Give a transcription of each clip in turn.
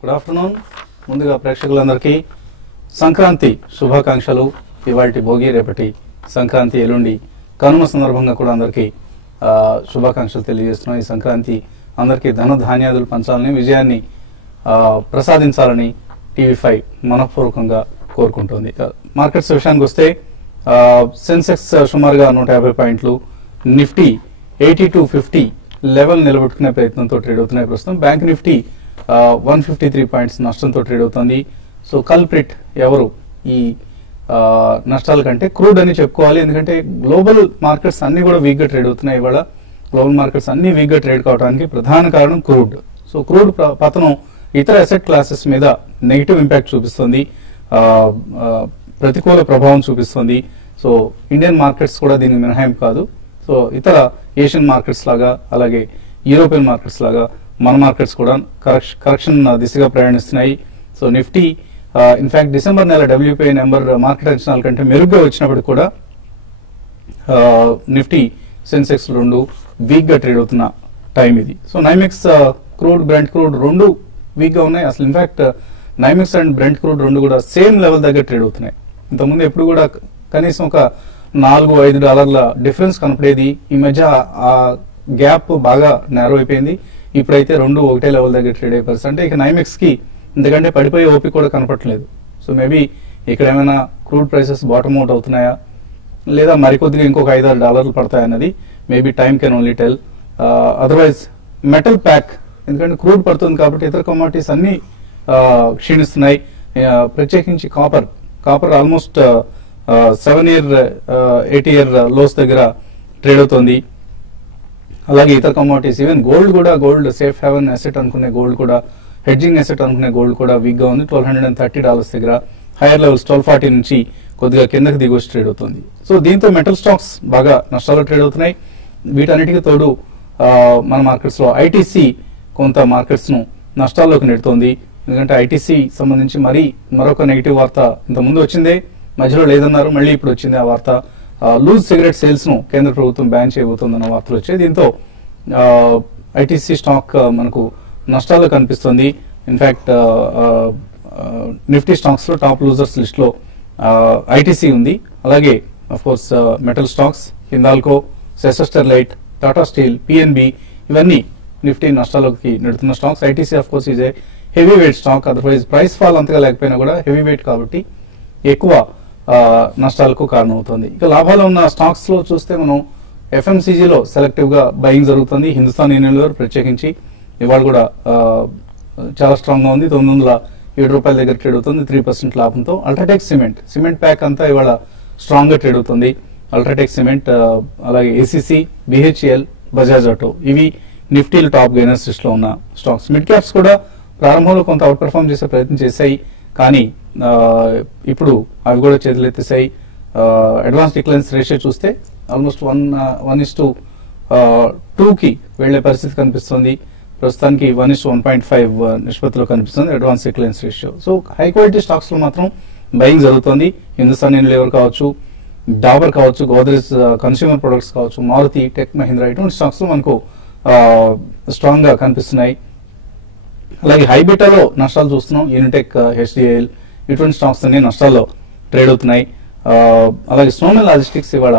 Good afternoon. ముందుగా ప్రేక్షకులందరికీ సంక్రాంతి శుభాకాంక్షలు. ఇవాల్టి భోగి, రేపటి సంక్రాంతి, ఎల్లుండి కనుమ సందర్భంగా కూడా అందరికీ శుభాకాంక్షలు తెలియజేస్తున్నాం. ఈ సంక్రాంతి అందరికీ ధన ధాన్యాదులు పంచాలని, విజయాన్ని ప్రసాదించాలని టీవీ5 మనఃపూర్వకంగా కోరుకుంటోంది. మార్కెట్స్ విషయానికి వస్తే సెన్సెక్స్ సుమారుగా 150 పాయింట్లు, నిఫ్టీ 8250 లెవెల్ నిలబెట్టుకునే ప్రయత్నంతో ట్రేడ్ అవుతున్నాయి. ప్రస్తుతం బ్యాంక్ నిఫ్టీ 153 పాయింట్స్ నష్టంతో ట్రేడ్ అవుతుంది. సో కల్ప్రిట్ ఎవరు ఈ నష్టాల కంటే? క్రూడ్ అని చెప్పుకోవాలి. ఎందుకంటే గ్లోబల్ మార్కెట్స్ అన్ని కూడా వీక్ గా ట్రేడ్ అవుతున్నాయి. ఇవాళ గ్లోబల్ మార్కెట్స్ అన్ని వీక్ గా ట్రేడ్ కావడానికి ప్రధాన కారణం క్రూడ్. సో క్రూడ్ పతనం ఇతర అసెట్ క్లాసెస్ మీద నెగిటివ్ ఇంపాక్ట్ చూపిస్తుంది, ప్రతికూల ప్రభావం చూపిస్తుంది. సో ఇండియన్ మార్కెట్స్ కూడా దీనికి మినహాయింపు కాదు. సో ఇతర ఏషియన్ మార్కెట్స్ లాగా, అలాగే యూరోపియన్ మార్కెట్స్ లాగా మన మార్కెట్స్ కూడా కరెక్షన్ దిశగా ప్రయాణిస్తున్నాయి. సో నిఫ్టీ ఇన్ఫాక్ట్ డిసెంబర్ నెల WPI నెంబర్ మార్కెట్ అంచనాల కంటే మెరుగ్గా వచ్చినప్పటికి కూడా నిఫ్టీ, సెన్సెక్స్ రెండు వీక్ గా ట్రేడ్ అవుతున్న టైం ఇది. So NYMEX crude, Brent crude రెండు వీక్ గా ఉన్నాయి. అసలు in fact NYMEX and Brent crude రెండు కూడా సేమ్ లెవెల్ దగ్గర ట్రేడ్ అవుతున్నాయి. ఇంతకుముందు ఎప్పుడు కూడా కనీసం ఒక $4-5 డిఫరెన్స్ కనపడేది. ఈ మధ్య ఆ గ్యాప్ బాగా నేరో అయిపోయింది. ఇప్పుడైతే రెండు ఒకటే లెవెల్ దగ్గర ట్రేడ్ అయిపోతుంది. అంటే ఇక నైమెక్స్ కి ఎందుకంటే పడిపోయే ఓపిక కూడా కనపట్లేదు. సో మేబీ ఇక్కడ ఏమైనా క్రూడ్ ప్రైసెస్ బాటమ్ అవుట్ అవుతున్నాయా, లేదా మరికొద్దిగా ఇంకొక $5-6 పడతాయన్నది maybe time can only tell. Otherwise metal pack, ఎందుకంటే క్రూడ్ పడుతుంది కాబట్టి ఇతర కమోడిటీస్ అన్ని క్షీణిస్తున్నాయి. ప్రత్యేకించి copper almost 7-year 8-year lows దగ్గర ట్రేడ్ అవుతుంది. అలాగే ఇతర commodities, even gold safe haven asset అనుకునే గోల్డ్ కూడా, హెడ్జింగ్ అసెట్ అనుకునే గోల్డ్ కూడా వీక్ గా ఉంది. $1,230 దగ్గర, హైయర్ లెవెల్స్ 1240 నుంచి కొద్దిగా కిందకి దిగి వచ్చి ట్రేడ్ అవుతుంది. సో దీంతో మెటల్ స్టాక్స్ బాగా నష్టాల్లో ట్రేడ్ అవుతున్నాయి. వీటన్నిటికీ తోడు మన మార్కెట్స్ లో ఐటీసీ కొంత మార్కెట్స్ ను నష్టాల్లోకి నెడుతోంది. ఎందుకంటే ఐటీసీ సంబంధించి మరొక నెగిటివ్ వార్త ఇంతకుముందు వచ్చిందే, మధ్యలో లేదన్నారు, మళ్ళీ ఇప్పుడు వచ్చింది ఆ వార్త. లూజ్ సిగరెట్ సేల్స్ ను కేంద్ర ప్రభుత్వం బ్యాన్ చేయబోతోందన్న వార్తలు వచ్చాయి. దీంతో ఐటీసీ స్టాక్ మనకు నష్టాల్లో కనిపిస్తుంది. ఇన్ఫాక్ట్ నిఫ్టీ స్టాక్స్ లో టాప్ లూజర్స్ లిస్ట్ లో ఐటీసీ ఉంది. అలాగే of course metal stocks, Hindalco, Sesa Sterlite, Tata Steel, PNB ఇవన్నీ నిఫ్టీ నష్టాల్లోకి నెడుతున్న stocks. ITC of course is a heavy weight stock. Otherwise price fall అంతగా లేకపోయినా కూడా హెవీ వెయిట్ కాబట్టి ఎక్కువ నష్టాలకు కారణమవుతుంది. ఇక లాభాలు ఉన్న స్టాక్స్ లో చూస్తే మనం ఎఫ్ఎంసీజీలో సెలెక్టివ్ గా బయింగ్ జరుగుతుంది. హిందుస్థాన్ యూనిలివర్ ప్రత్యేకించి ఇవాళ కూడా చాలా స్ట్రాంగ్ గా ఉంది. $907 దగ్గర ట్రేడ్ అవుతుంది 3% లాభంతో. అల్ట్రాటెక్ సిమెంట్ ప్యాక్ అంతా ఇవాళ స్ట్రాంగ్ గా ట్రేడ్ అవుతుంది. అల్ట్రాటెక్ సిమెంట్, అలాగే ఏసీసీ, బిహెచ్ఎల్, బజాజ్ ఆటో ఇవి నిఫ్టీలు టాప్ గెయినర్స్ లిస్ట్ లో ఉన్న స్టాక్స్. మిడ్ క్యాప్స్ కూడా ప్రారంభంలో కొంత అవుట్ పెర్ఫార్మ్ చేసే ప్రయత్నం చేశాయి, కానీ ఇప్పుడు అవి కూడా చేతులెత్తేసాయి. అడ్వాన్స్ డిక్లైన్స్ రేషియో చూస్తే ఆల్మోస్ట్ 1:2 కి వెళ్లే పరిస్థితి కనిపిస్తుంది. ప్రస్తుతానికి 1:1.5 నిష్పత్తిలో కనిపిస్తుంది advance declines ratio. So high quality stocks లో మాత్రం బయింగ్ జరుగుతుంది. హిందుస్థాన్ యూనిలివర్ కావచ్చు, డాబర్ కావచ్చు, గోద్రేజ్ కన్స్యూమర్ ప్రొడక్ట్స్ కావచ్చు, మారుతి, టెక్ మహీంద్రా ఇటువంటి స్టాక్స్ లో మనకు స్ట్రాంగ్ గా కనిపిస్తున్నాయి. అలాగే హైబీటాలో నష్టాలు చూస్తున్నాం. యూనిటెక్, హెచ్డిఐఎల్ ఇటువంటి స్టాక్స్ అన్ని నష్టాల్లో ట్రేడ్ అవుతున్నాయి. అలాగే స్నోమెన్ లాజిస్టిక్స్ ఇవాళ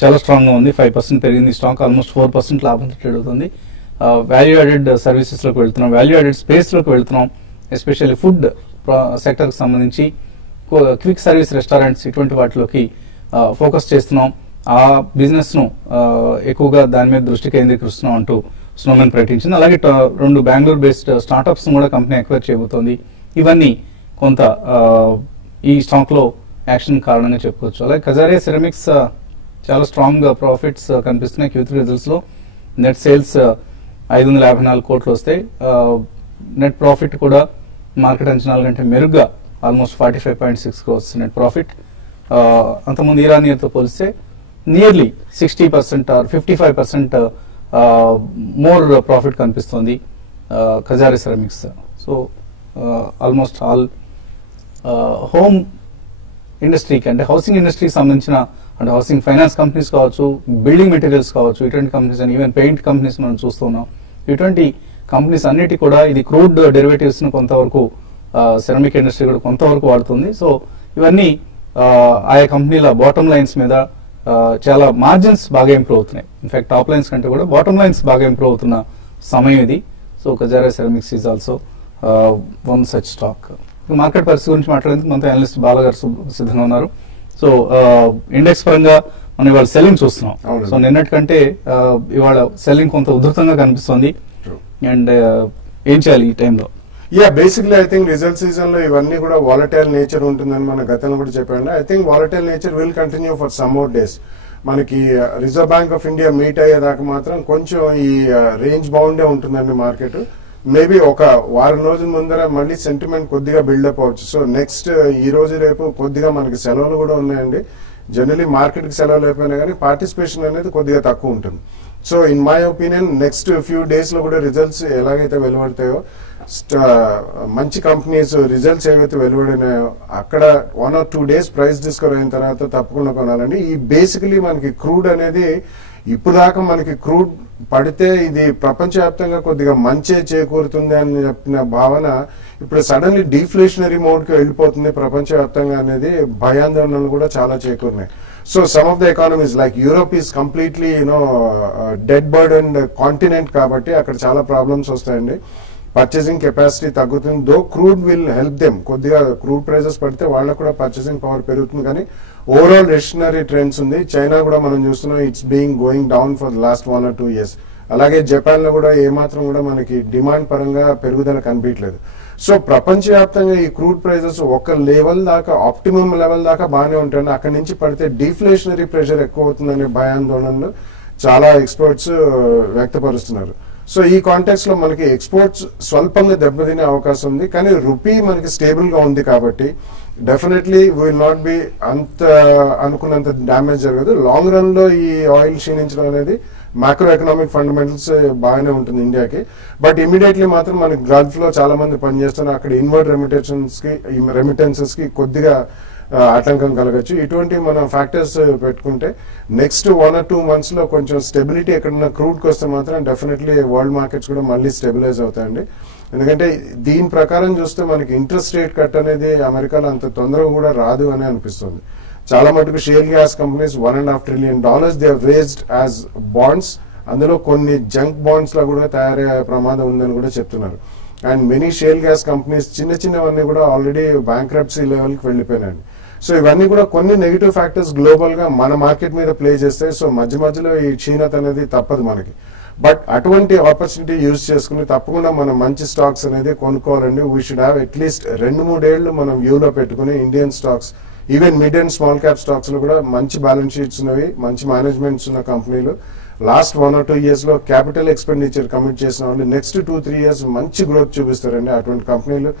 చాలా స్ట్రాంగ్ గా ఉంది. 5% పెరిగింది స్టాక్, ఆల్మోస్ట్ 4% లాభంతో ట్రేడ్ అవుతుంది. వాల్యూ యాడెడ్ సర్వీసెస్ లోకి వెళ్తున్నాం, వాల్యూ యాడెడ్ స్పేస్ లోకి వెళ్తున్నాం. ఎస్పెషల్లీ ఫుడ్ సెక్టర్ కి సంబంధించి క్విక్ సర్వీస్ రెస్టారెంట్స్ ఇటువంటి వాటిలోకి ఫోకస్ చేస్తున్నాం. ఆ బిజినెస్ ను ఎక్కువగా దాని మీద దృష్టి కేంద్రీకరిస్తున్నాం అంటూ స్నోమెన్ ప్రకటించింది. అలాగే 2 బెంగళూరు బేస్డ్ స్టార్ట్అప్స్ కూడా కంపెనీ అక్వైర్ చేయబోతోంది. ఇవన్నీ కొంత ఈ స్టాక్ లో యాక్షన్ కారణంగా చెప్పుకోవచ్చు. అలాగే కజారియా సిరమిక్స్ చాలా స్ట్రాంగ్ ప్రాఫిట్స్ కనిపిస్తున్నాయి. Q3 రిజల్ట్స్ లో నెట్ సేల్స్ 554 కోట్లు వస్తాయి. నెట్ ప్రాఫిట్ కూడా మార్కెట్ అంచనాల కంటే మెరుగ్గా ఆల్మోస్ట్ 45.6 crores నెట్ ప్రాఫిట్. అంతకుముందు ఇయర్ తో పోలిస్తే నియర్లీ 60% ఆర్ 55% మోర్ ప్రాఫిట్ కనిపిస్తుంది Kajaria ceramics. So almost all home ఇండస్ట్రీకి, అంటే హౌసింగ్ ఇండస్ట్రీకి సంబంధించిన, అంటే హౌసింగ్ ఫైనాన్స్ కంపెనీస్ కావచ్చు, బిల్డింగ్ మెటీరియల్స్ కావచ్చు, ఇటువంటి companies and even paint companies మనం చూస్తున్నాం. ఇటువంటి కంపెనీస్ అన్నిటి కూడా ఇది క్రూడ్ డెరివేటివ్స్ ను కొంతవరకు సెరామిక్ ఇండస్ట్రీ కూడా కొంతవరకు వాడుతుంది. సో ఇవన్నీ ఆయా కంపెనీల బాటమ్ లైన్స్ మీద చాలా మార్జిన్స్ బాగా ఇంప్రూవ్ అవుతున్నాయి. ఇన్ఫాక్ట్ టాప్ లైన్స్ కంటే కూడా బాటమ్ లైన్స్ బాగా ఇంప్రూవ్ అవుతున్న సమయం ఇది. So Kajaria ceramics is also one such stock. Market పరిస్థితి గురించి మాట్లాడేందుకు మనతో అనలిస్ట్ బాలగారు సిద్ధంగా ఉన్నారు. సో ఇండెక్స్ పరంగా మనం ఇవాళ సెల్లింగ్ చూస్తున్నాం. సో నిన్నటి కంటే ఇవాళ సెల్లింగ్ కొంత ఉధృతంగా కనిపిస్తుంది. అండ్ ఏం చేయాలి ఈ టైంలో? Basically I think result season లో ఇవన్నీ కూడా వాలటైల్ నేచర్ ఉంటుందని మన గతంలో కూడా చెప్పండి. I think volatile nature will continue for some more days. మనకి Reserve Bank of India meet అయ్యేదాకా మాత్రం కొంచెం ఈ రేంజ్ బౌండే ఉంటుందండి మార్కెట్. మేబీ ఒక వారం రోజుల ముందర మళ్ళీ సెంటిమెంట్ కొద్దిగా బిల్డప్ అవచ్చు. సో నెక్స్ట్ ఈ రోజు రేపు కొద్దిగా మనకి సెలవులు కూడా ఉన్నాయండి. జనరలీ మార్కెట్ కి సెలవులు అయిపోయినా కానీ పార్టిసిపేషన్ అనేది కొద్దిగా తక్కువ ఉంటుంది. So in my opinion next few days లో కూడా రిజల్ట్స్ ఎలాగైతే వెలువడతాయో, మంచి కంపెనీస్ రిజల్ట్స్ ఏవైతే వెలువడినాయో అక్కడ 1 or 2 days ప్రైస్ డిస్కవర్ అయిన తర్వాత తప్పకుండా కొనాలండి. ఈ బేసికలీ మనకి క్రూడ్ అనేది ఇప్పుడు దాకా మనకి క్రూడ్ పడితే ఇది ప్రపంచవ్యాప్తంగా కొద్దిగా మంచి చేకూరుతుంది అని చెప్పిన భావన ఇప్పుడు సడన్లీ డిఫ్లేషనరీ మోడ్ కి వెళ్ళిపోతుంది ప్రపంచవ్యాప్తంగా అనేది భయాందోళనలు కూడా చాలా చేకూరినాయి. So some of the economies like Europe is completely dead bird and continent కాబట్టి అక్కడ చాలా ప్రాబ్లమ్స్ వస్తాయండి. పర్చేసింగ్ కెపాసిటీ తగ్గుతుంది. Though crude will help them. కొద్దిగా క్రూడ్ ప్రైజెస్ పడితే వాళ్ళకు కూడా పర్చేసింగ్ పవర్ పెరుగుతుంది. కానీ ఓవరాల్ రెషనరీ ట్రెండ్స్ ఉంది. చైనా కూడా మనం చూస్తున్నాం it's being going down for last 1 or 2 years. అలాగే జపాన్ లో కూడా ఏమాత్రం కూడా మనకి డిమాండ్ పరంగా పెరుగుదల కనిపించలేదు. సో ప్రపంచవ్యాప్తంగా ఈ క్రూడ్ ప్రైజెస్ ఒక లెవెల్ దాకా ఆప్టిమమ్ లెవెల్ దాకా బాగానే ఉంటాయండి. అక్కడి నుంచి పడితే డిఫ్లేషనరీ ప్రెషర్ ఎక్కువ అవుతుందనే భయాందోళనలు చాలా ఎక్స్పర్ట్స్ వ్యక్తపరుస్తున్నారు. సో ఈ కాంటెక్స్ట్ లో మనకి ఎక్స్పోర్ట్స్ స్వల్పంగా దెబ్బతినే అవకాశం ఉంది. కానీ రూపీ మనకి స్టేబుల్ గా ఉంది కాబట్టి డెఫినెట్లీ విల్ నాట్ బి అంత అనుకున్నంత డ్యామేజ్ జరగదు. లాంగ్ రన్ లో ఈ ఆయిల్ క్షీణించడం అనేది మైక్రో ఎకనామిక్ ఫండమెంటల్స్ బాగానే ఉంటుంది ఇండియాకి. బట్ ఇమీడియట్లీ మాత్రం మనకి గల్ఫ్ లో చాలా మంది పనిచేస్తున్నారు. అక్కడ ఇన్వర్డ్ రెమిటెన్సెస్ కి కొద్దిగా ఆటంకం కలగచ్చు. ఇటువంటి మనం ఫ్యాక్టర్స్ పెట్టుకుంటే నెక్స్ట్ 1 or 2 months లో కొంచెం స్టెబిలిటీ ఎక్కడన్నా క్రూడ్కి వస్తే మాత్రం డెఫినెట్లీ వరల్డ్ మార్కెట్స్ కూడా మళ్ళీ స్టెబిలైజ్ అవుతాయండి. ఎందుకంటే దీని ప్రకారం చూస్తే మనకి ఇంట్రెస్ట్ రేట్ కట్ అనేది అమెరికాలో అంత తొందరగా కూడా రాదు అని అనిపిస్తుంది. చాలా మటుకు shale gas companies $1.5 trillion they have raised as bonds. అందులో కొన్ని జంక్ బాండ్స్ లా కూడా తయారయ్యే ప్రమాదం ఉందని కూడా చెప్తున్నారు. And many shale gas companies చిన్నవన్నీ కూడా ఆల్రెడీ బ్యాంక్రప్సీ లెవెల్కి వెళ్ళిపోయినాయండి. సో ఇవన్నీ కూడా కొన్ని నెగిటివ్ ఫ్యాక్టర్స్ గ్లోబల్ గా మన మార్కెట్ మీద ప్లే చేస్తాయి. సో మధ్యలో ఈ క్షీణత అనేది తప్పదు మనకి. బట్ అటువంటి ఆపర్చునిటీ యూజ్ చేసుకుని తప్పకుండా మనం మంచి స్టాక్స్ అనేది కొనుక్కోవాలండి. వీ షుడ్ హ్యావ్ అట్లీస్ట్ 2-3 ఏళ్లు మనం వ్యూలో పెట్టుకుని Indian stocks, even mid and small cap stocks లో కూడా మంచి బ్యాలెన్స్ షీట్స్ ఉన్నవి, మంచి మేనేజ్మెంట్స్ ఉన్న కంపెనీలు లాస్ట్ 1 or 2 years లో క్యాపిటల్ ఎక్స్పెండిచర్ కమిట్ చేసిన వాళ్ళు నెక్స్ట్ 2-3 years మంచి గ్రోత్ చూపిస్తారండి. అటువంటి కంపెనీలు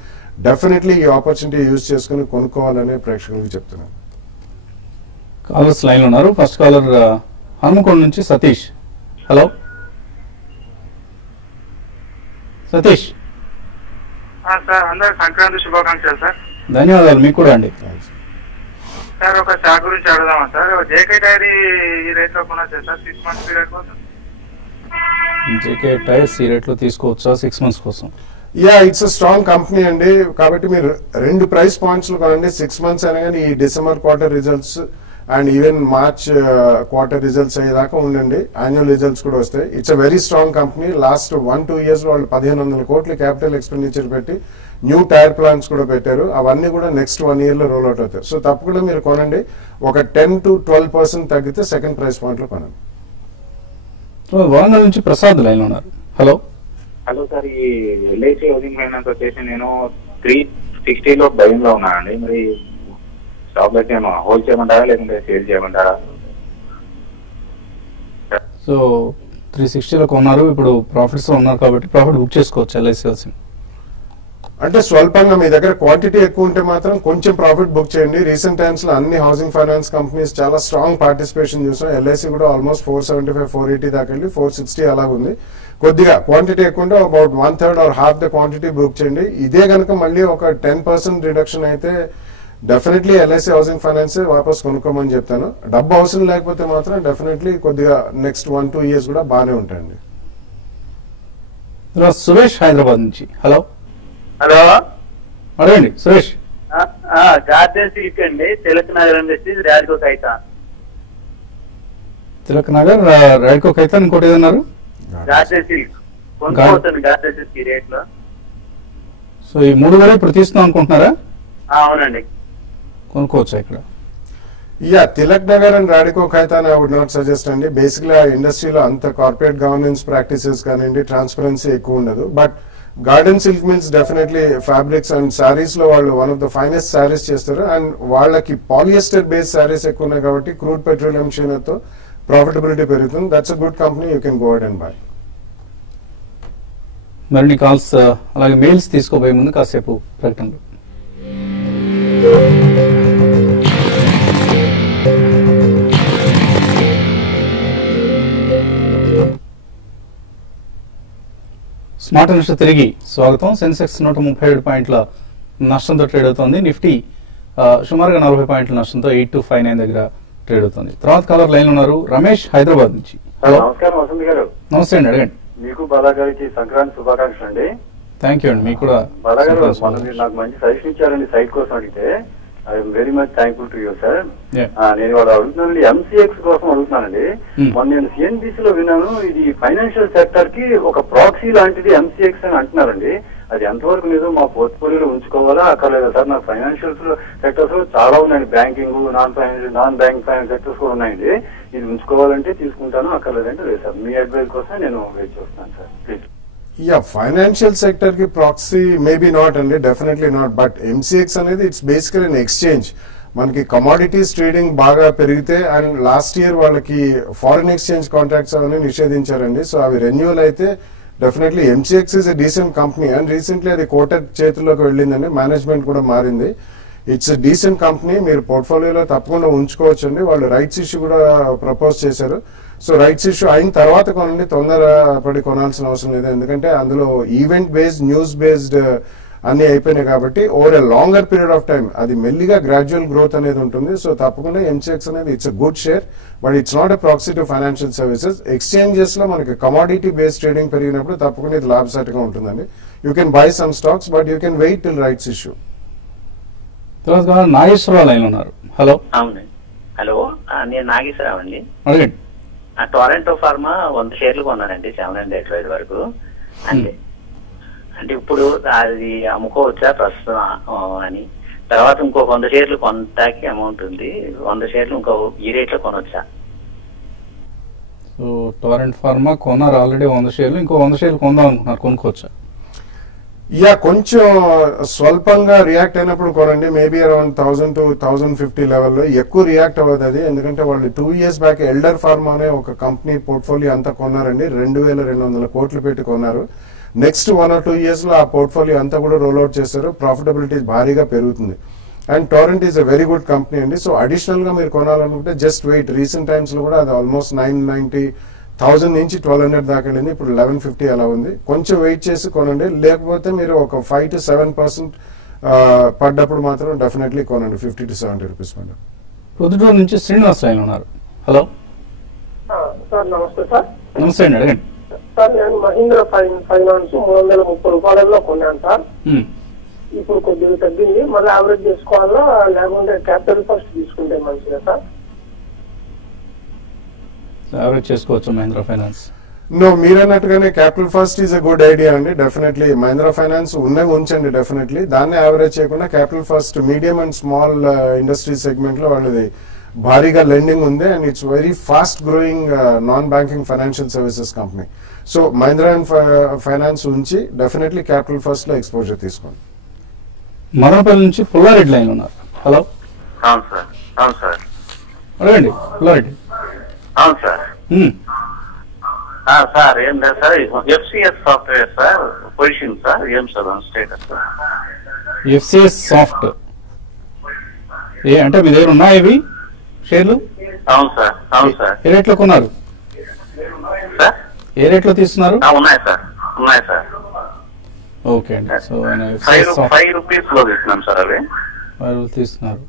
డెఫినెట్లీ ఈ ఆపర్చునిటీ యూజ్ చేసుకుని కొనుక్కోవాలని ప్రేక్షకులకు చెప్తున్నాను. కాలర్స్ లైన్ ఉన్నారు. ఫస్ట్ కాలర్ హనుమకొండ నుంచి సతీష్. హలో సతీష్. సార్ అందరికి సంక్రాంతి శుభాకాంక్షలు సార్. ధన్యవాదాలు మీకు కూడా అండి. సార్ ఒక స్టాక్ గురించి అడుగుదామా సార్? జేకే టైర్ ఈ రేట్ లో కొనొచ్చా సార్ 6 months పీరియడ్ కోసం? జేకే టైర్స్ ఈ రేట్ లో తీసుకోవచ్చా 6 months కోసం? ఇట్స్ స్ట్రాంగ్ కంపెనీ అండి. కాబట్టి మీరు 2 ప్రైస్ పాయింట్స్ లో కొనండి. 6 months అయినా కానీ ఈ December quarter results and even March quarter results అయ్యేదాకా ఉండండి. యాన్యువల్ రిజల్ట్స్ కూడా వస్తాయి. It's a very strong company. Last 1-2 years వాళ్ళు 1500 కోట్ల క్యాపిటల్ ఎక్స్పెండిచర్ పెట్టి న్యూ టైర్ ప్లాంట్స్ కూడా పెట్టారు. అవన్నీ కూడా నెక్స్ట్ 1 year లో రోల్ అవుట్ అవుతాయి. సో తప్పకుండా మీరు కొనండి. ఒక 10-12% తగ్గితే సెకండ్ ప్రైస్ పాయింట్ లో కొనండి. వరంగల్ నుంచి ప్రసాద్ లైన్ ఉన్నారు. హలో హలో సార్, ఈ ఎల్ఐసి హౌసింగ్ ఫైనాన్స్ వచ్చేసి నేను 360 లో భయంలో ఉన్నానండి. మరి స్టాక్ అయితే హోల్డ్ చేయమంటారా లేకుంటే సేల్ చేయమంటారా? సో 360 లో కొన్నారు, ఇప్పుడు ప్రాఫిట్స్ ఉన్నారు కాబట్టి ప్రాఫిట్ బుక్ చేసుకోవచ్చు ఎల్ఐసి హౌసింగ్. అంటే స్వల్పంగా మీ దగ్గర క్వాంటిటీ ఎక్కువ ఉంటే మాత్రం కొంచెం ప్రాఫిట్ బుక్ చేయండి. రీసెంట్ టైమ్స్ లో అన్ని హౌసింగ్ ఫైనాన్స్ కంపెనీస్ చాలా స్ట్రాంగ్ పార్టిసిపేషన్ చూసాం. ఎల్ఐసి కూడా ఆల్మోస్ట్ 475-480 దాకా వెళ్ళి 460 అలాగ ఉంది. కొద్దిగా క్వాంటిటీ ఎక్కువ ఉంటే about 1/3 or half the quantity book చేయండి. ఇదే కనుక మళ్ళీ ఒక 10% రిడక్షన్ అయితే డెఫినెట్లీ ఎల్ఐసి హౌసింగ్ ఫైనాన్స్ వాపస్ కొనుక్కోమని చెప్తాను. డబ్బు అవసరం లేకపోతే మాత్రం డెఫినెట్లీ కొద్దిగా నెక్స్ట్ 1-2 years కూడా బాగానే ఉంటాయండి. తర్వాత సురేష్ హైదరాబాద్ నుంచి. హలో హలో, అడగండి సురేష్. గార్డెన్ సిల్క్ అండి, తిలక్ నగర్ ఇండస్ట్రీస్, రాడికో కైతా. తిలక్ నగర్, రాడికో కైతా, ఇంకోటి ఏదన్నారు? గార్డెన్ సిల్క్ కొనుక్కోవచ్చండి, గార్డెన్ సిల్క్ ఈ రేట్ లో. సో ఈ 3 కూడా ఇప్పుడు తీసుకుందాం అనుకుంటున్నారా? అవునండి. కొనుక్కోవచ్చా ఇక్కడ? Yeah, Tilak Nagar and Radico Khaitan I would not suggest అండి. బేసిక్లీ ఆ ఇండస్ట్రీలో అంత కార్పొరేట్ గవర్నెన్స్ ప్రాక్టీసెస్ కానివ్వండి, ట్రాన్స్పరెన్సీ ఎక్కువ ఉండదు. But garden silk mills definitely fabrics and saris లో వాళ్ళు one of the finest saris చేస్తారు. అండ్ వాళ్ళకి పాలియస్టర్ బేస్డ్ శారీస్ ఎక్కువ ఉన్నాయి కాబట్టి క్రూడ్ పెట్రోలియం తో ప్రాఫిటబిలిటీ పెరుగుతుంది. That's a good company, you can go ahead and by. మరిన్ని కాల్స్ అలాగే మెయిల్స్ తీసుకోబోయే ముందు కాసేపు ప్రకటనలు. స్మార్ట్ ఇన్వెస్టర్ తిరిగి స్వాగతం. సెన్సెక్స్ 137 పాయింట్ల నష్టంతో ట్రేడ్ అవుతోంది. నిఫ్టీ సుమారుగా 40 పాయింట్ల నష్టంతో 8259 దగ్గర ట్రేడ్ అవుతుంది. తర్వాత కాలర్ లైన్ ఉన్నారు, రమేష్ హైదరాబాద్ నుంచి. హలో, నమస్కారం వసంత్ గారు. నమస్తే అండి, అడగండి. మీకు బాలా గారికి సంక్రాంతి శుభాకాంక్షలు అండి. థ్యాంక్ యూ అండి, మీకు కూడా. బాలా గారు, మీరు నాకు మంచి సజెషన్ ఇచ్చారండి సైట్ కోసం అడిగితే. I'm very much thankful to you sir. నేను వాళ్ళు అడుగుతున్నానండి, ఎంసీఎక్స్ కోసం అడుగుతున్నానండి. మొన్న నేను సిఎన్బిసి లో విన్నాను, ఇది ఫైనాన్షియల్ సెక్టర్ కి ఒక ప్రాక్సీ లాంటిది ఎంసీఎక్స్ అని అంటున్నారండి. అది ఎంతవరకు నిజం, మా పోర్ట్ఫోలియోలో ఉంచుకోవాలా అక్కర్లేదా సార్? నాకు ఫైనాన్షియల్ సెక్టర్స్ లో చాలా ఉన్నాయండి, banking, non banking finance sectors కూడా ఉన్నాయండి. ఇది ఉంచుకోవాలంటే తీసుకుంటాను, అక్కర్లేదంటే లేదు సార్. మీ అడ్వైస్ కోసం నేను వెయిట్ చేస్తాను sir, please. Yeah, financial sector కి ప్రాక్సీ మేబీ నాట్ అండి, డెఫినెట్లీ నాట్. బట్ ఎంసీఎక్స్ అనేది ఇట్స్ బేసికలీ అన్ ఎక్స్చేంజ్. మనకి కమాడిటీస్ ట్రేడింగ్ బాగా పెరిగితే, అండ్ లాస్ట్ ఇయర్ వాళ్ళకి ఫారిన్ ఎక్స్చేంజ్ కాంట్రాక్ట్స్ అవన్నీ నిషేధించారండి. సో అవి రెన్యూవల్ అయితే definitely MCX is a decent company. And recently అది కోటెడ్ చేతుల్లోకి వెళ్ళిందండి, మేనేజ్మెంట్ కూడా మారింది. ఇట్స్ డీసెంట్ కంపెనీ, మీరు పోర్ట్ఫోలియోలో తప్పకుండా ఉంచుకోవచ్చు అండి. వాళ్ళు రైట్స్ ఇష్యూ కూడా ప్రపోజ్ చేశారు. సో రైట్స్ ఇష్యూ అయిన తర్వాత కొనండి, తొందరపడి కొనాల్సిన అవసరం లేదు. ఎందుకంటే అందులో ఈవెంట్ బేస్డ్, న్యూస్ బేస్డ్ అన్ని అయిపోయినాయి కాబట్టి over a longer period of time అది మెల్లిగా గ్రాడ్యువల్ గ్రోత్ అనేది ఉంటుంది. సో తప్పకుండా ఎంసీఎక్స్ అనేది it's a good share, but it's not a proxy to financial services. Exchanges లో మనకి కమాడిటీ బేస్డ్ ట్రేడింగ్ పెరిగినప్పుడు తప్పకుండా ఇది లాభసాటిగా ఉంటుందండి. You can buy some stocks, but you can wait till rights issue. తర్వాత నాగేశ్వరరావు లైన్ ఉన్నారు. హలో. అవునండి, హలో, నేను నాగేశ్వరరావు అండి. అడగండి. టొరంటో ఫార్మా 100 షేర్లు కొన్నానండి, 785 వరకు. అంటే ఇప్పుడు అది అమ్ముకోవచ్చా ప్రస్తుతం అని, తర్వాత ఇంకో 100 షేర్లు కొనటానికి అమౌంట్ ఉంది, 100 షేర్లు ఇంకో ఈ రేట్ లో కొనొచ్చా? సో టొరంటో ఫార్మా కొన్నారు ఆల్రెడీ 100 షేర్లు, ఇంకో 100 షేర్లు కొందాం అనుకున్నారు, కొనుక్కోవచ్చా? యా, కొంచెం స్వల్పంగా రియాక్ట్ అయినప్పుడు కొనండి. మేబీ అరౌండ్ 1000 to 1050 లెవెల్లో. ఎక్కువ రియాక్ట్ అవ్వదు అది, ఎందుకంటే వాళ్ళు 2 years బ్యాక్ ఎల్డర్ ఫార్మా అనే ఒక కంపెనీ పోర్ట్ఫోలియో అంతా కొన్నారండి. 2200 కోట్లు పెట్టి కొన్నారు. నెక్స్ట్ 1 or 2 years లో ఆ పోర్ట్ఫోలియో అంతా కూడా రోల్ అవుట్ చేశారు. ప్రాఫిటబిలిటీ భారీగా పెరుగుతుంది. And Toronto is a very good company అండి. సో అడిషనల్ గా మీరు కొనాలనుకుంటే జస్ట్ వెయిట్. రీసెంట్ టైమ్స్ లో కూడా అది ఆల్మోస్ట్ 990,000 నుంచి 1200 దాకా వెళ్ళింది, ఇప్పుడు 1150 అలా ఉంది. కొంచెం వెయిట్ చేసి కొనండి, లేకపోతే మీరు ఒక 5 to 7% పడ్డప్పుడు మాత్రం డెఫినెట్లీ కొనండి, 50 to 70 రూపీస్ పడ్డ. పొద్దుటూరు నుంచి శ్రీనివాస్ లైన్ ఉన్నారు. Hello sir. నమస్తే సార్. నమస్తే అండి, అడగండి. సార్, నేను మహీంద్రా ఫైనాన్స్ 330 రూపాయలలో కొన్నాను సార్. ఇప్పుడు కొద్దిగా తగ్గింది, మళ్ళీ యావరేజ్ చేసుకోవాలా లేకుంటే క్యాపిటల్ ఫస్ట్ తీసుకుంటే మంచిదా సార్? యావరేజ్ చేసుకోవచ్చు మహీంద్రా ఫైనాన్స్. నో, మీరన్నట్టుగానే capital first is a good idea అండి. డెఫినెట్లీ మహీంద్రా ఫైనాన్స్ ఉన్నవి ఉంచండి, డెఫినెట్లీ. దాన్ని యావరేజ్ చేయకుండా capital first medium and small industry segment లో వాళ్ళది భారీగా లెండింగ్ ఉంది. And it's very fast growing non banking financial services company. So Mahindra and finance ఉంచి డెఫినెట్లీ క్యాపిటల్ ఫస్ట్ లో ఎక్స్పోజర్ తీసుకోండి. మదనపల్లి నుంచి పుల్లారెడ్డి లైన్ ఉన్నారు. హలో. అవును సార్. అవును సార్. అడగండి పుల్లారెడ్డి. అవును సార్. సార్ ఏం లేదు sir, FCS software sir position sir ఏం sir status sir? FCS soft ఏ అంటే మీ దగ్గర ఉన్నాయి ఇవి షేర్లు? అవును సార్. అవును సార్. ఏ రేట్లో కొన్నారు సార్? ఏ రేట్లో తీస్తున్నారు? ఉన్నాయి సార్. ఉన్నాయి సార్. ఓకే అండి. సో 5 రూపీస్ లో తీసుకున్నాం సార్ అవి. 5 రూపీస్ తీస్తున్నారు.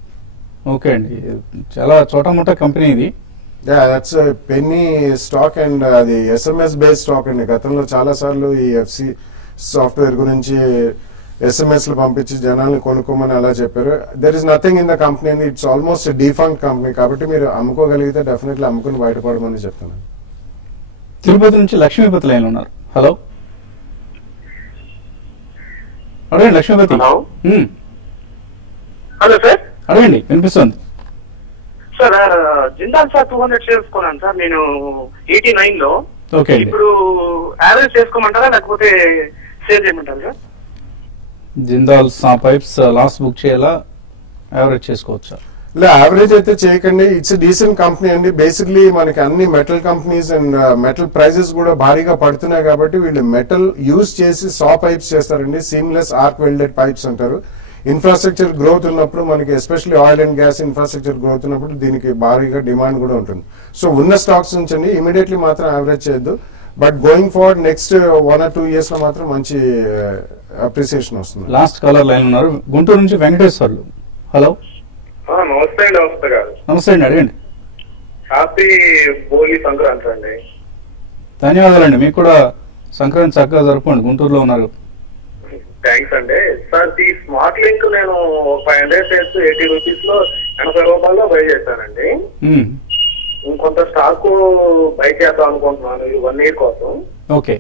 ఓకే అండి, చాలా చోటమోటా కంపెనీ ఇది. దట్స్ పెన్నీ స్టాక్ అండ్ అది SMS బేస్డ్ స్టాక్ అండి. గతంలో చాలా సార్లు ఈ FC సాఫ్ట్వేర్ గురించి SMS లు పంపించి జనాల్ని కొనుక్కోమని అలా చెప్పారు. There is nothing in the company అండి. It's almost defunct company. కాబట్టి మీరు అమ్ముకోగలిగితే డెఫినెట్లీ అమ్ముకుని బయటపడమని చెప్తున్నాను. తిరుపతి నుంచి లక్ష్మీపతి లైన్ ఉన్నారు. హలో అడగండి లక్ష్మీపతి. Hello sir. అడగండి, వినిపిస్తుంది సార్. జిందాల్ సార్ 200 షేర్స్ కొన్నాను సార్ నేను 89 లో. ఓకే, ఇప్పుడు యావరేజ్ చేసుకోమంటారా లేకపోతే సేల్ చేయమంటారా sir? Jindal pipes last book చేయాలా, యావరేజ్ చేసుకోవచ్చా? ఇలా యావరేజ్ అయితే చేయకండి. ఇట్స్ డీసెంట్ కంపెనీ అండి. బేసిక్లీ మనకి అన్ని metal companies and metal prices కూడా భారీగా పడుతున్నాయి కాబట్టి వీళ్ళు మెటల్ యూజ్ చేసి పైప్స్ చేస్తారండి. సీమ్లెస్ ఆర్క్ వెల్డెడ్ పైప్స్ అంటారు. ఇన్ఫ్రాస్ట్రక్చర్ గ్రోత్ ఉన్నప్పుడు మనకి especially oil and gas infrastructure growth ఉన్నప్పుడు దీనికి భారీగా డిమాండ్ కూడా ఉంటుంది. సో ఉన్న స్టాక్స్ ఉంచండి, ఇమీడియట్లీ మాత్రం యావరేజ్ చేయొద్దు. But going forward next 1 or 2 years లో మాత్రం మంచి అప్రిసియేషన్ వస్తుంది. లాస్ట్ కాలర్ లైన్ ఉన్నారు గుంటూరు నుంచి వెంకటేశ్వర్లు. హలో నమస్తే అండి. నమస్తే గారు. నమస్తే అండి, అడగండి. హ్యాపీ భోగి సంక్రాంతి అండి. ధన్యవాదాలండి, మీకు కూడా సంక్రాంతి చక్కగా జరుపుకోండి. గుంటూరులో ఉన్నారు. థ్యాంక్స్ అండి. సార్ ఈ స్మార్ట్ లింక్ నేను 500 షేర్స్ 80 రూపీస్ లో 80 రూపాయల్లో బై చేశానండి. ఇంకొంత స్టాక్ బై చేద్దాం అనుకుంటున్నాను ఈ 1 year కోసం. ఓకే,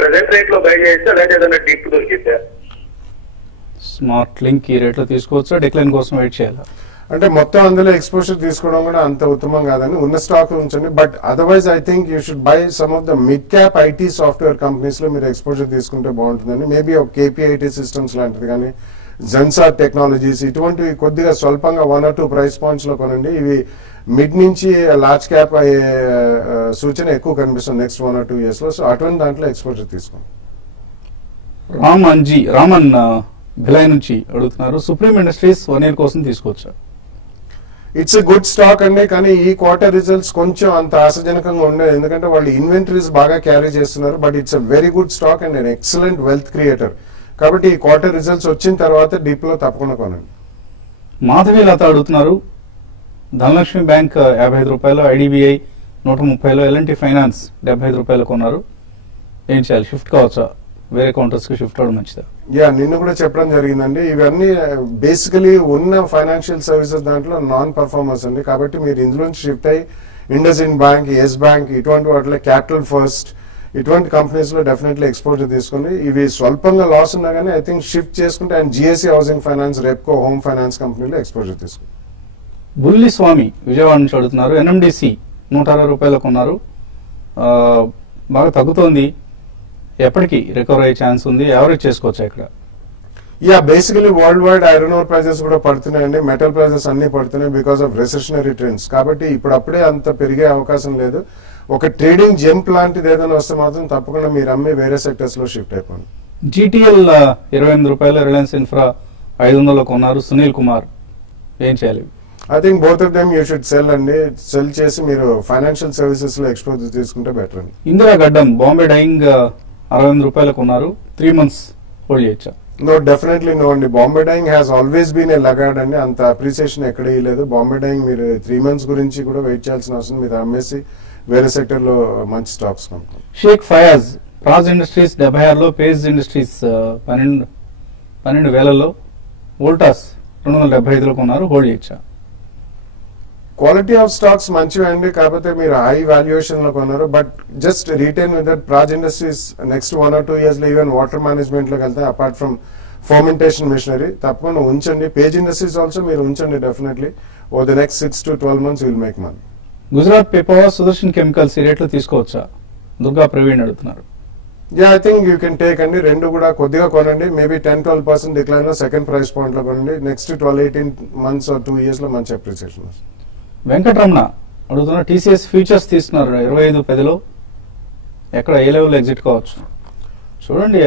ప్రెసెంట్ రేట్ లో బై చేస్తే అలాగే ఏదైనా డిప్ దొరికితే స్మార్ట్ లింక్ ఈ రేట్ లో తీసుకోవచ్చా, డిక్లైన్ కోసం వెయిట్ చేయాలా? అంటే మొత్తం అందులో ఎక్స్పోజర్ తీసుకోవడం కూడా అంత ఉత్తమం కాదని ఉన్న స్టాక్ ఉంచండి. But otherwise I think you should buy some of the mid cap IT software companies లో మీరు ఎక్స్పోజర్ తీసుకుంటే బాగుంటుందని. మేబీ ఒక KPIT సిస్టమ్స్ లాంటిది కానీ జెన్సార్ టెక్నాలజీస్ ఇటువంటివి కొద్దిగా స్వల్పంగా 1 or 2 ప్రైస్ పాయింట్స్ లో కొనండి. ఇవి మిడ్ నుంచి లార్జ్ క్యాప్ అయ్యే సూచన ఎక్కువ కనిపిస్తుంది నెక్స్ట్ 1 or 2 years లో. సో అటువంటి దాంట్లో ఎక్స్పోజర్ తీసుకోండి. రామన్ భిలాయ్ నుంచి అడుగుతున్నారు, సుప్రీం ఇండస్ట్రీస్ 1 year కోసం తీసుకోవచ్చా? ఇట్స్ ఎ గుడ్ స్టాక్ అండి. కానీ ఈ క్వార్టర్ రిజల్ట్స్ కొంచెం అంత ఆశాజనకంగా ఉండేది, ఎందుకంటే వాళ్ళు ఇన్వెంటరీస్ బాగా క్యారీ చేస్తున్నారు. But it's a very good stock and an excellent wealth creator. కాబట్టి ఈ క్వార్టర్ రిజల్ట్స్ వచ్చిన తర్వాత డీప్ లో తప్పకుండా కొనండి. మాధవి లత అడుగుతున్నారు, ధనలక్ష్మి బ్యాంక్ 55 రూపాయలు, IDBI 130, L&T ఫైనాన్స్ 75 రూపాయలు కొన్నారు. ఏం చేయాలి, షిఫ్ట్ కావచ్చా, వేరే కౌంటర్స్ కి షిఫ్ట్ అవడం మంచిదా? నిన్ను కూడా చెప్పడం జరిగిందండి. ఇవన్నీ బేసికలీ ఉన్న ఫైనాన్షియల్ సర్వీసెస్ దాంట్లో నాన్ పర్ఫార్మర్స్ అండి. కాబట్టి మీరు ఇందులోంచి షిఫ్ట్ అయ్యి ఇండస్ఇండ్ బ్యాంక్, ఎస్ బ్యాంక్ ఇటువంటి వాటిలో క్యాపిటల్ ఫస్ట్ ఇటువంటి కంపెనీస్ లో డెఫినెట్లీ ఎక్స్పోజర్ తీసుకుని ఇవి స్వల్పంగా లాస్ ఉన్నా కానీ ఐ థింక్ షిఫ్ట్ చేసుకుంటే and GSE housing finance, Repco home finance కంపెనీలో ఎక్స్పోజర్ తీసుకుని. బుల్లి స్వామి విజయవాడ నుంచి అడుగుతున్నారు, NMDC 160 రూపాయలు కొన్నారు, బాగా తగ్గుతోంది, ఎప్పటికీ రికవర్ అయ్యే ఛాన్స్ ఉంది, యావరేజ్ చేసుకోవచ్చా ఇక్కడ? Basically world wide iron ore prices కూడా పడుతున్నాయండి, మెటల్ ప్రైజెస్ అన్ని పడుతున్నాయి బికాస్ ఆఫ్ రెసెషనరీ ట్రెండ్స్. కాబట్టి ఇప్పుడప్పుడే అంత పెరిగే అవకాశం లేదు. ఒక ట్రేడింగ్ జంప్ లాంటిది ఏదైనా వస్తే మాత్రం తప్పకుండా మీరు అమ్మి వేరే సెక్టర్స్ లో షిఫ్ట్ అయిపోండి. GTL 28 రూపాయలు, రిలయన్స్ ఇన్ఫ్రా 500 కొన్నారు, సునీల్ కుమార్, ఏం చేయాలి? I think both of them you should cell అండి. సెల్ చేసి మీరు ఫైనాన్షియల్ సర్వీసెస్ లో ఎక్స్పోజర్ తీసుకుంటే బెటర్ అండి. ఇందిరా గడ్డం బాంబే డైయింగ్ 68 రూపాయలు కొన్నారు, 3 months హోల్డ్ చేయొచ్చా? నో, డెఫినెట్లీ నో అండి. Bombay dyeing has always been a laggard అండి. అంత అప్రిసియేషన్ ఎక్కడ లేదు. బాంబే డైయింగ్ మీరు 3 months గురించి కూడా వెయిట్ చేయాల్సిన అవసరం, మీరు అమ్మేసి వేరే సెక్టర్ లో మంచి స్టాక్స్ కొనుక్కోండి. షేక్ ఫయాజ్, ప్రాజ్ ఇండస్ట్రీస్ 76లో, పేజ్ ఇండస్ట్రీస్ 12,000లో, వోల్టాస్ 275లో కొన్నారు, హోల్డ్ చేయొచ్చా? క్వాలిటీ ఆఫ్ స్టాక్స్ మంచివి అండి, కాకపోతే మీరు హై వాల్యుయేషన్ లో కొన్నారు. But just retain with that. Praj industries next 1 or 2 years లో ఈవెన్ వాటర్ మేనేజ్మెంట్ లోకి వెళ్తాయి. అపార్ట్ ఫ్రమ్ ఫర్మెంటేషన్ మిషనరీ తప్పకుండా ఉంచండి. పేజ్ ఇండస్ట్రీస్ ఆల్సో మీరు ఉంచండి definitely. Over the next 6 to 12 months will make money. Gujarat paper, Sudarshan chemicals ఈ రేట్లో తీసుకోవచ్చా? దుర్గా ప్రవీణ్ అడుగుతున్నారు. I think you can take అండి. రెండు కూడా కొద్దిగా కొనండి. మేబీ 10-12% డిక్లైన్ లో సెకండ్ ప్రైస్ పాయింట్ లో కొనండి. నెక్స్ట్ 12-18 months or 2 years లో మంచి అప్రిసియేషన్ వస్తుంది. వెంకటరమణ అడుగుతున్నారు, TCS ఫ్యూచర్స్ తీస్తున్నారు 25-10లో, ఎక్కడ ఏ లెవెల్లో ఎగ్జిట్ కావచ్చు? చూడండి,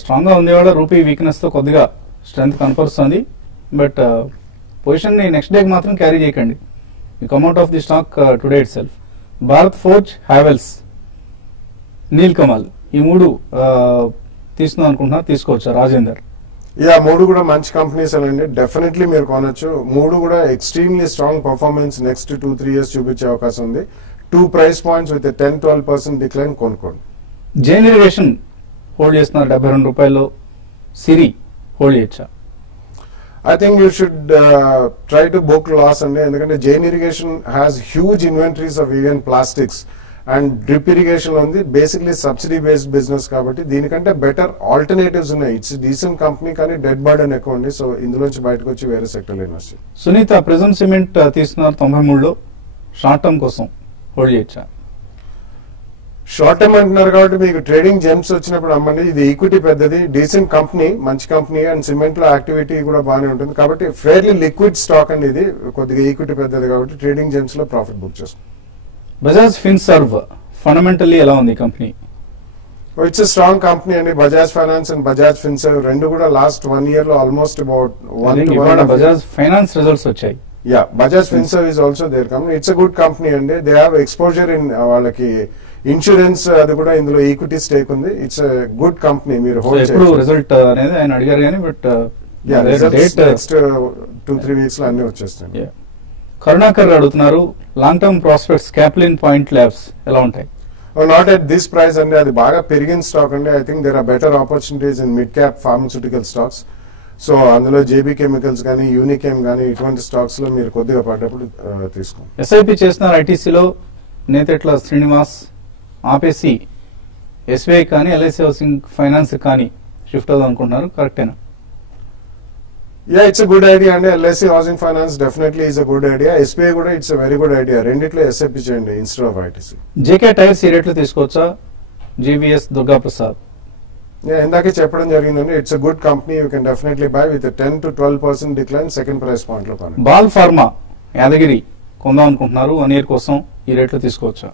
స్ట్రాంగ్ గా ఉంది, వాళ్ళ రూపీ వీక్నెస్ తో కొద్దిగా స్ట్రెంత్ కనపరుస్తుంది. బట్ పొజిషన్ ని నెక్స్ట్ డేకి మాత్రం క్యారీ చేయకండి. You come out of the stock today itself. Bharat Forge, Havells, Nilkamal ఈ 3 తీసుకుందాం అనుకుంటున్నా, తీసుకోవచ్చా? రాజేందర్ యా, మూడు కూడా మంచి కంపెనీస్ అండి, డెఫినెట్లీ మీరు కొనొచ్చు. మూడు కూడా extremely strong performance next 2-3 years చూపించే అవకాశం ఉంది. 2 price points with a 10-12% decline కొనుక్కోండి. జైన్ ఇరిగేషన్ హోల్డ్ చేస్తున్నారు 72 రూపాయల్లో, సిరి హోల్డ్ చేయొచ్చా? I think you should try to book loss అండి, ఎందుకంటే Jain irrigation has huge inventories of even plastics and drip irrigation ఉంది. బేసిక్లీ సబ్సిడీ బేస్డ్ బిజినెస్ కాబట్టి దీనికంటే బెటర్ ఆల్టర్నేటివ్స్ ఉన్నాయి. ఇట్స్ డీసెంట్ కంపెనీ, కానీ డెడ్ బర్డెన్ ఎక్కువ ఉంది. సో ఇందులోంచి బయటకు వచ్చి వేరే సెక్టర్లో ఇన్వెస్ట్. సునీత ప్రెజెంట్ సిమెంట్ తీసుకున్నారు 93లో, షార్ట్ టర్మ్ కోసం హోల్డ్ చేయొచ్చా? షార్ట్ టర్మ్ అంటున్నారు కాబట్టి మీకు ట్రేడింగ్ జెమ్స్ వచ్చినప్పుడు అమ్మండి. ఇది ఈక్విటీ పెద్దది, డీసెంట్ కంపెనీ, మంచి కంపెనీ, అండ్ సిమెంట్ లో యాక్టివిటీ కూడా బాగానే ఉంటుంది కాబట్టి ఫెయిర్లీ లిక్విడ్ స్టాక్ అండి. ఇది కొద్దిగా ఈక్విటీ పెద్దది కాబట్టి ట్రేడింగ్ జెమ్స్ లో ప్రాఫిట్ బుక్ చేసుకోండి. బజాజ్ ఫిన్సర్వ్ ఫండమెంటల్లీ ఎలా ఉంది కంపెనీ? ఇట్స్ స్ట్రాంగ్ కంపెనీ అండి. బజాజ్ ఫైనాన్స్ అండ్ బజాజ్ ఫిన్సర్వ్ రెండు కూడా లాస్ట్ 1 year లో almost about Bajaj finance results వచ్చాయి. Yeah, Bajaj Finserv is also there company. It's a good company అండి. దే హ్యావ్ ఎక్స్పోజర్ ఇన్ వాళ్ళకి ఇన్సూరెన్స్, అది కూడా ఇందులో ఈక్విటీ స్టేక్ ఉంది. It's a good company. మీరు హోల్డ్ చేయొచ్చు. రిజల్ట్ అనేది ఆయన అడిగారు కానీ బట్ నెక్స్ట్ 2-3 weeks లో అన్ని వచ్చేస్తాయి. కరుణాకర్ అడుగుతున్నారు long term prospects Caplin point labs ఎలా ఉంటాయి? నాట్ ఎట్ దిస్ ప్రైస్ అండి, అది బాగా పెరిగిన స్టాక్ అండి. I think there are better opportunities in mid cap pharmaceutical stocks. So అందులో జేబీ కెమికల్స్ కానీ యూనికెమ్ కానీ ఇటువంటి స్టాక్స్ లో మీరు కొద్దిగా పడ్డప్పుడు తీసుకోండి. ఎస్ఐపి చేస్తున్నారు ఐటీసీలో, నేతెట్ల శ్రీనివాస్ ఆపేసి ఎస్బీఐ కానీ ఎల్ఐసి హౌసింగ్ ఫైనాన్స్ కానీ షిఫ్ట్ అవుదాం అనుకుంటున్నారు, కరెక్టేనా? Yeah, it's a good idea అండి. LIC housing finance definitely is a good idea. SBI కూడా it's a very good idea. రెండిట్లో ఎస్ఐపి చేయండి instead of ITC. JK tyres ఈ రేట్లు తీసుకోవచ్చా? జీవీఎస్ దుర్గా ప్రసాద్. ఇందాకే చెప్పడం జరిగిందండి, it's a good company. You can definitely buy with 10-12% decline second price point లో. బాల్ ఫార్మా యాదగిరి కొందాం అనుకుంటున్నారు 1 year కోసం, ఈ రేట్లు తీసుకోవచ్చా?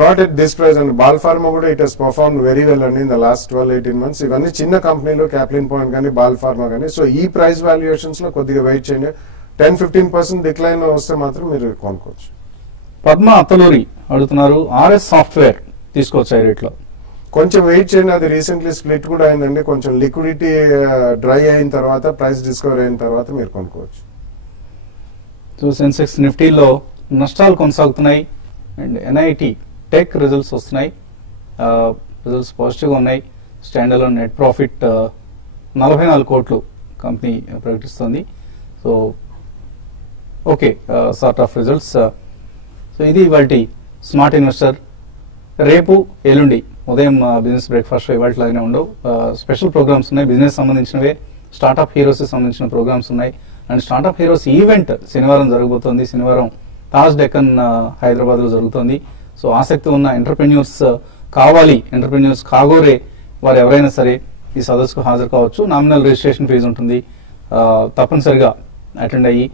Not at this price and Bal pharma కూడా it has perform very well అండి ఇన్ ద లాస్ట్ 12-18 months. ఇవన్నీ చిన్న కంపెనీలు, క్యాప్లిన్ పాయింట్ కానీ బాల్ ఫార్మా కానీ. సో ఈ ప్రైస్ వాల్యుయేషన్స్ లో కొద్దిగా వెయిట్ చేయండి. 10-15% డిక్లైన్ వస్తే మాత్రం మీరు కొనుక్కోవచ్చు. పద్మ అత్తలూరి అడుగుతున్నారు ఆర్ఎస్ సాఫ్ట్వేర్ తీసుకోవచ్చా ఈ రేట్లో? కొంచెం వెయిట్ చేయండి. అది రీసెంట్లీ స్ప్లిట్ కూడా అయిందండి. కొంచెం లిక్విడిటీ డ్రై అయిన తర్వాత, ప్రైస్ డిస్కవర్ అయిన తర్వాత మీరు కొనుక్కోవచ్చు. సో సెన్సెక్స్ నిఫ్టీలో నష్టాలు కొనసాగుతున్నాయి అండ్ ఎన్ఐటి టెక్ రిజల్ట్స్ వస్తున్నాయి. రిజల్ట్స్ పాజిటివ్గా ఉన్నాయి. స్టాండ్ అలోన్ నెట్ ప్రాఫిట్ 44 కోట్లు కంపెనీ ప్రకటిస్తుంది. So okay, sort of results. So ఇది ఇవాల్టి స్మార్ట్ ఇన్వెస్టర్. రేపు ఎల్లుండి ఉదయం బిజినెస్ బ్రేక్ఫాస్ట్ ఇవాళలాగానే ఉండవు, స్పెషల్ ప్రోగ్రామ్స్ ఉన్నాయి. బిజినెస్ సంబంధించినవే, స్టార్ట్అప్ హీరోస్ సంబంధించిన ప్రోగ్రామ్స్ ఉన్నాయి. అండ్ స్టార్ట్అప్ హీరోస్ ఈవెంట్ శనివారం జరగబోతోంది. శనివారం తాజ్ డెక్కన్ హైదరాబాద్ లో జరుగుతోంది. సో ఆసక్తి ఉన్న ఎంటర్ప్రెన్యూర్స్ కావాలి, ఎంటర్ప్రెన్యూర్స్ కాగోరే వారు ఎవరైనా సరే ఈ సదస్సుకు హాజరు కావచ్చు. నామినల్ రిజిస్ట్రేషన్ ఫీజు ఉంటుంది. తప్పనిసరిగా అటెండ్ అయ్యి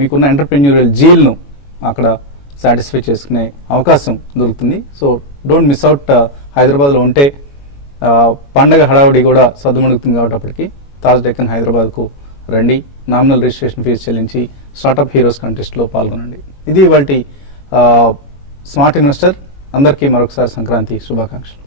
మీకున్న ఎంటర్ప్రెన్యూరియల్ జీల్ను అక్కడ సాటిస్ఫై చేసుకునే అవకాశం దొరుకుతుంది. So don't miss out. హైదరాబాద్లో ఉంటే పండగ హడావుడి కూడా సద్దుమణుగుతుంది కాబట్టి అప్పటికి తాజ్ డెక్కన్ హైదరాబాద్కు రండి. నామినల్ రిజిస్ట్రేషన్ ఫీజు చెల్లించి స్టార్ట్అప్ హీరోస్ కంటెస్ట్లో పాల్గొనండి. ఇది ఇవాల్టి స్మార్ట్ ఇన్వెస్టర్. అందరికీ మరొకసారి సంక్రాంతి శుభాకాంక్షలు.